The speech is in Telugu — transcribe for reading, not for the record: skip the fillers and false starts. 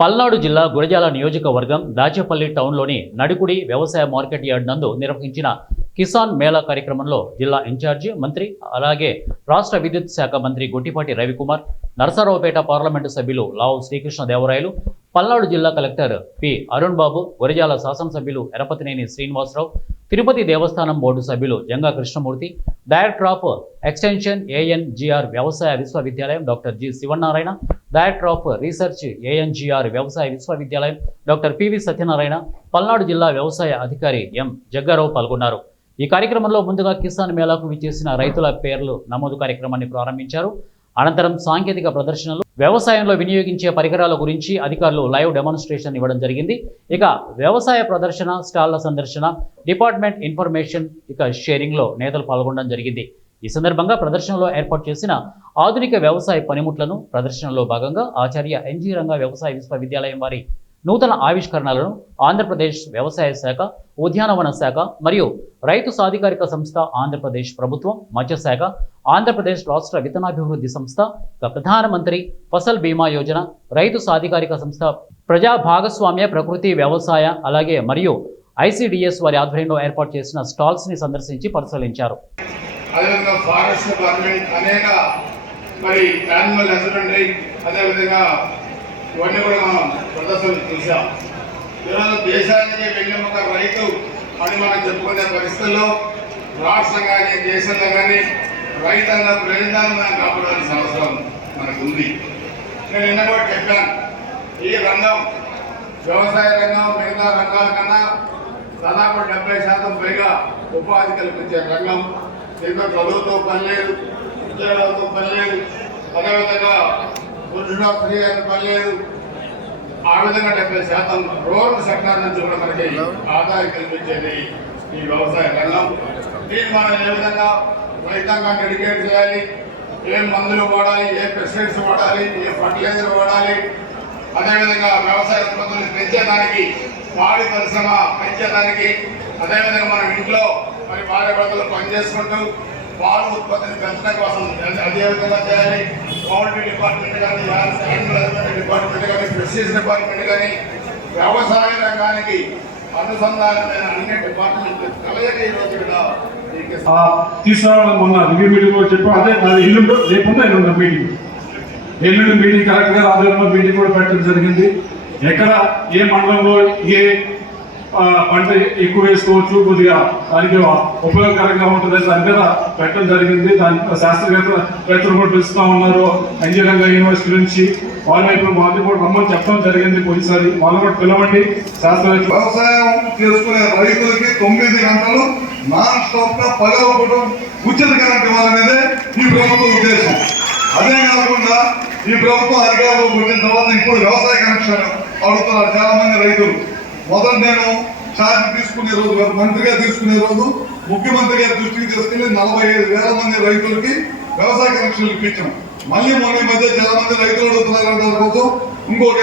పల్నాడు జిల్లా గురజాల నియోజకవర్గం దాచేపల్లి టౌన్లోని నడుకుడి వ్యవసాయ మార్కెట్ యార్డ్ నందు నిర్వహించిన కిసాన్ మేళా కార్యక్రమంలో జిల్లా ఇన్ఛార్జి మంత్రి అలాగే రాష్ట్ర విద్యుత్ శాఖ మంత్రి గొట్టిపాటి రవికుమార్, నరసరావుపేట పార్లమెంటు సభ్యులు లావు శ్రీకృష్ణదేవరాయలు, పల్నాడు జిల్లా కలెక్టర్ పి అరుణ్ బాబు, గురజాల శాసనసభ్యులు ఎరపతినేని శ్రీనివాసరావు, తిరుపతి దేవస్థానం బోర్డు సభ్యులు Janga Krishnamurthy, director of extension ఏఎన్జిఆర్ వ్యవసాయ విశ్వవిద్యాలయం doctor G Sivanarayana, director of research ఏఎన్జిఆర్ వ్యవసాయ విశ్వవిద్యాలయం డాక్టర్ పివి సత్యనారాయణ, పల్నాడు జిల్లా వ్యవసాయ అధికారి ఎం జగ్గారావు పాల్గొన్నారు. ఈ కార్యక్రమంలో ముందుగా కిసాన్ మేళాకు విచ్చేసిన రైతుల పేర్లు నమోదు కార్యక్రమాన్ని ప్రారంభించారు. అనంతరం సాంకేతిక ప్రదర్శనలు, వ్యవసాయంలో వినియోగించే పరికరాల గురించి అధికారులు లైవ్ డెమాన్స్ట్రేషన్ ఇవ్వడం జరిగింది. ఇక వ్యవసాయ ప్రదర్శన, స్టాళ్ల సందర్శన, డిపార్ట్మెంట్ ఇన్ఫర్మేషన్ షేరింగ్లో నేతలు పాల్గొనడం జరిగింది. ఈ సందర్భంగా ప్రదర్శనలో ఏర్పాటు చేసిన ఆధునిక వ్యవసాయ పనిముట్లను, ప్రదర్శనలో భాగంగా ఆచార్య ఎన్జీ రంగా వ్యవసాయ విశ్వవిద్యాలయం వారి నూతన ఆవిష్కరణలను ఆంధ్రప్రదేశ్ వ్యవసాయ శాఖ, ఉద్యానవన శాఖ మరియు రైతు సాధికారిక సంస్థ, ఆంధ్రప్రదేశ్ ప్రభుత్వం, మత్స్యశాఖ, ఆంధ్రప్రదేశ్ రాష్ట్ర విత్తనాభివృద్ధి సంస్థ, ప్రధానమంత్రి ఫసల్ బీమా యోజన, రైతు సాధికారిక సంస్థ, ప్రజా భాగస్వామ్య ప్రకృతి వ్యవసాయ అలాగే మరియు ఐసిడిఎస్ వారి ఆధ్వర్యంలో ఏర్పాటు చేసిన స్టాల్స్ ని సందర్శించి పరిశీలించారు. ఇవన్నీ కూడా మనం ప్రదర్శనలు చూసాం. ఈరోజు దేశానికి వెన్నెముక రైతు అని మనం చెప్పుకునే పరిస్థితుల్లో రాష్ట్రంగా కానీ దేశంలో కానీ రైతన్న ప్రయోజనాలను మనం కాపాడాల్సిన అవసరం మనకు ఉంది. నేను నిన్న కూడా చెప్పాను, ఈ రంగం వ్యవసాయ రంగం మిగతా రంగాల కన్నా దాదాపు 70% పైగా ఉపాధి కల్పించే రంగం. దీంట్లో చదువుతో పని లేదు, ఉద్యోగాలతో పని లేదు, అదేవిధంగా పురుషుల స్త్రీ అని పని లేదు. ఆ విధంగా 70% రూరల్ సెక్టార్ నుంచి కూడా మనకి ఆదాయం కల్పించేది ఈ వ్యవసాయ రంగం. దీన్ని మనం ఏ విధంగా రైతాంగాన్ని ఎడ్యుకేట్ చేయాలి, ఏ మందులు వాడాలి, ఏ పెస్టిసైడ్స్ వాడాలి, ఏ ఫర్టిలైజర్ వాడాలి, అదేవిధంగా వ్యవసాయ ఉత్పత్తులు పెంచేదానికి, పాడి పరిశ్రమ పెంచేదానికి, అదేవిధంగా మనం ఇంట్లో మరి భార్య భర్తలు పనిచేసుకుంటూ పాల ఉత్పత్తిని పెంచడం కోసం అదేవిధంగా చేయాలి. పౌల్ట్రీ డిపార్ట్మెంట్ కానీ, యానిమల్ డిపార్ట్మెంట్ కానీ, ఫిషరీస్ డిపార్ట్మెంట్ కానీ, వ్యవసాయ రంగానికి అనుసంధానమైన అన్ని డిపార్ట్మెంట్ కలయిక ఈరోజు తీసుకురావడం మొన్న రివ్యూ మీటింగ్ కూడా చెప్పాం. అదే ఎల్లుండి లేకుండా ఎల్లుండి మీటింగ్ కలెక్టర్ గారు ఆధ్వర్యంలో మీటింగ్ కూడా పెట్టడం జరిగింది. ఎక్కడ ఏ మండలంలో ఏ పంట ఎక్కువ వేసుకోవచ్చు, కొద్దిగా దానికి ఉపయోగకరంగా ఉంటుంది దాని మీద పెట్టడం జరిగింది. దాని శాస్త్రవేత్తలు కూడా పిలుస్తూ ఉన్నారు. ఇంజనీరింగ్ యూనివర్సిటీ నుంచి వాళ్ళు కూడా రమ్మని చెప్పడం జరిగింది. పోయినసారి వాళ్ళు కూడా పిలవండి. శాస్త్రవేత్తలు వ్యవసాయం చేసుకునే రైతులకి 9 గంటలు నాన్ స్టాప్ గా పగలపూట ఉచిత కరెంట్ ఇవ్వాలనేదే ఈ ప్రభుత్వ ఉద్దేశం. అదే కాకుండా ఈ ప్రభుత్వం అధికారంలోకి వచ్చిన తర్వాత ఇప్పుడు వ్యవసాయ కనెక్షన్ అడుగుతున్నారు చాలా మంది రైతులు. మొదట నేను ఛార్జ్ తీసుకునే రోజు, మంత్రిగా తీసుకునే రోజు ముఖ్యమంత్రి గారి దృష్టికి తీసుకెళ్లి 45,000 మంది రైతులకి వ్యవసాయ కనెక్షన్లు ఇప్పించాం. మళ్ళీ మొన్న మధ్య చాలా మంది రైతులు అడుగుతున్నారు. ఇంకొక